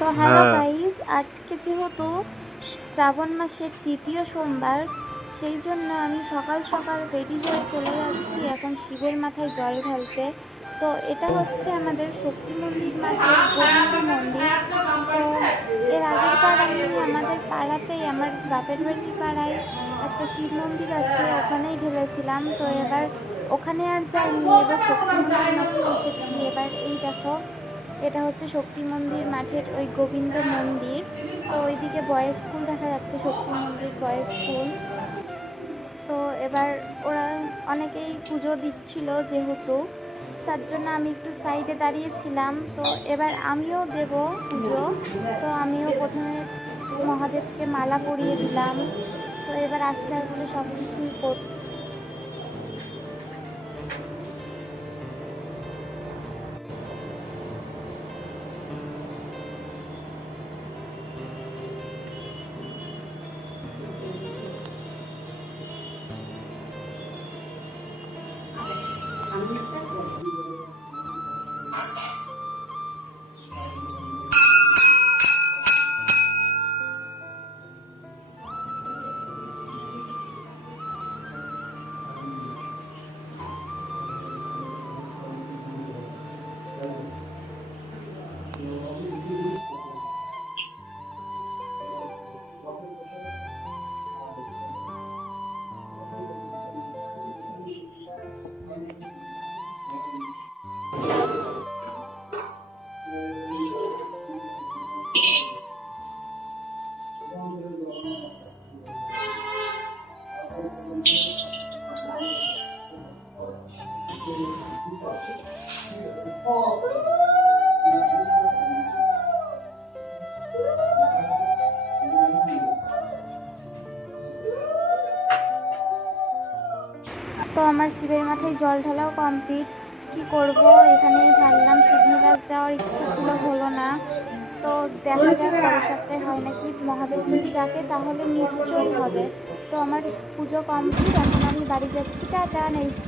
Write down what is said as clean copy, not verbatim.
তো হ্যালো হ্যাঁ, গাইস, আজকে যেহেতু শ্রাবণ মাসের তৃতীয় সোমবার, সেই জন্য আমি সকাল সকাল রেডি হয়ে চলে যাচ্ছি এখন শিবের মাথায় জল ঢালতে। তো এটা হচ্ছে আমাদের শক্তি মন্দির মাঠের গোবিন্দ মন্দির। তো এর আগের বার আমি আমাদের পাড়াতেই, আমার বাপের বাড়ির পাড়ায় একটা শিব মন্দির আছে, ওখানেই ঢেলেছিলাম। তো এবার ওখানে আর যাইনি, এবার শক্তি মন্দির মাঠে এসেছি। এবার এই দেখো, এটা হচ্ছে শক্তি মন্দির মাঠের ওই গোবিন্দ মন্দির। তো ওইদিকে বয়েজ স্কুল দেখা যাচ্ছে, শক্তি মন্দির বয়েজ স্কুল। তো এবার ওরা অনেকেই পুজো দিচ্ছিল যেহেতু, তার জন্য আমি একটু সাইডে দাঁড়িয়েছিলাম। তো এবার আমিও দেব পুজো। তো আমিও প্রথমে মহাদেবকে মালা পরিয়ে দিলাম। তো এবার আস্তে আস্তে সব কিছুই তো আমার শিবের মাথায় জল ঢালাও কমপ্লিট। কি করব, এখানেই ঢাললাম। শিবনিবাস যাওয়ার ইচ্ছা ছিল, হলো না। তো দেখা যাক পরের সপ্তাহে হয় নাকি। মহাদেব যদি ডাকে তাহলে নিশ্চয়ই হবে। তো আমার পুজো কমপ্লিট, এখন আমি বাড়ি যাচ্ছি। Tata, next